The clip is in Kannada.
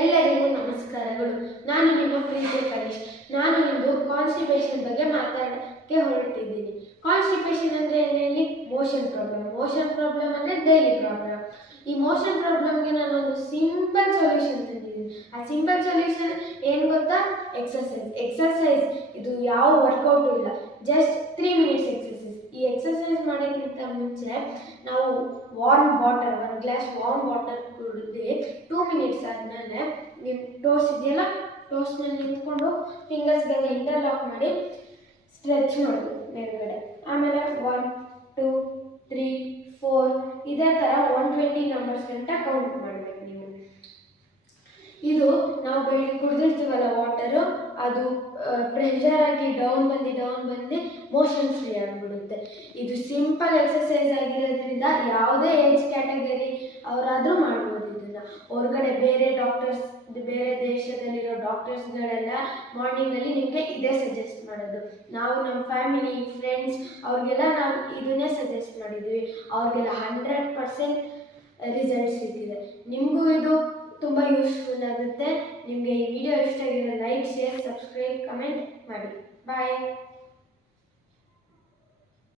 ಎಲ್ಲರಿಗೂ ನಮಸ್ಕಾರಗಳು. ನಾನು ನಿಮ್ಮ ಪ್ರೀತಿಯ ಕನಿಷ್. ನಾನು ಇಂದು ಕಾನ್ಸ್ಟಿಪೇಷನ್ ಬಗ್ಗೆ ಮಾತಾಡಕ್ಕೆ ಹೊರಟಿದ್ದೀನಿ. ಕಾನ್ಸ್ಟಿಪೇಷನ್ ಅಂದರೆ ಏನೇಳಿ ಮೋಷನ್ ಪ್ರಾಬ್ಲಮ್ ಅಂದರೆ ಡೈಲಿ ಪ್ರಾಬ್ಲಮ್. ಈ ಮೋಷನ್ ಪ್ರಾಬ್ಲಮ್ಗೆ ನಾನೊಂದು ಸಿಂಪಲ್ ಸೊಲ್ಯೂಷನ್ ತಂದಿದ್ದೀನಿ. ಆ ಸಿಂಪಲ್ ಸೊಲ್ಯೂಷನ್ ಏನು ಗೊತ್ತಾ? ಎಕ್ಸಸೈಸ್. ಇದು ಯಾವ ವರ್ಕೌಟು ಇಲ್ಲ, ಜಸ್ಟ್ 3 ಮಿನಿಟ್ಸ್ ಎಕ್ಸಸೈಸ್. ಈ ಎಕ್ಸಸೈಸ್ ಮಾಡೋಕ್ಕಿಂತ ಮುಂಚೆ ನಾವು warm water, 1 glass warm water ಕುಡಿದು 2 ಮಿನಿಟ್ಸ್ ಆದಮೇಲೆ ನಿಮ್ಮ ಟೋಸ್ ಇದೆಯಲ್ಲ, ಟೋಸ್ನಲ್ಲಿ ನಿಂತ್ಕೊಂಡು ಫಿಂಗರ್ಸ್ಗೆಲ್ಲ ಇಂಟರ್ಲಾಕ್ ಮಾಡಿ ಸ್ಟ್ರೆಚ್ ಮಾಡಿ ಮೇಲ್ಗಡೆ. ಆಮೇಲೆ 1 2 3 4 ಇದೇ ಥರ 120 ನಂಬರ್ಸ್ ಗಂಟ ಕೌಂಟ್ ಮಾಡಬೇಕು ನೀವು. ಇದು ನಾವು ಬೆಳಿಗ್ಗೆ ಕುಡಿದಿರ್ತೀವಲ್ಲ ವಾಟರು, ಅದು ಪ್ರೆಷರ್ ಆಗಿ ಡೌನ್ ಬಂದು ಮೋಷನ್ ಫ್ರೀ ಆಗಿಬಿಡುತ್ತೆ. ಇದು ಸಿಂಪಲ್ ಎಕ್ಸಸೈಸ್ ಆಗಿರೋದ್ರಿಂದ ಯಾವುದೇ ಏಜ್ ಕ್ಯಾಟಗರಿ ಅವರಾದರೂ ಮಾಡ್ಬೋದು ಇದನ್ನು. ಹೊರಗಡೆ ಬೇರೆ ದೇಶದಲ್ಲಿರೋ ಡಾಕ್ಟರ್ಸ್ಗಳೆಲ್ಲ ಮಾರ್ನಿಂಗಲ್ಲಿ ನಿಮಗೆ ಇದೇ ಸಜೆಸ್ಟ್ ಮಾಡೋದು. ನಾವು ನಮ್ಮ ಫ್ಯಾಮಿಲಿ ಫ್ರೆಂಡ್ಸ್ ಅವ್ರಿಗೆಲ್ಲ ನಾವು ಇದನ್ನೇ ಸಜೆಸ್ಟ್ ಮಾಡಿದ್ವಿ. ಅವ್ರಿಗೆಲ್ಲ 100% ರಿಸಲ್ಟ್ ಸಿಕ್ಕಿದೆ. ನಿಮಗೂ ಇದು ತುಂಬ ಯೂಸ್ಫುಲ್ ಆಗುತ್ತೆ. ನಿಮಗೆ ಈ ವಿಡಿಯೋ ಇಷ್ಟ ಆಗಿದ್ರೆ ಲೈಕ್, ಶೇರ್, ಸಬ್ಸ್ಕ್ರೈಬ್, ಕಮೆಂಟ್ ಮಾಡಿ. ಬಾಯ್.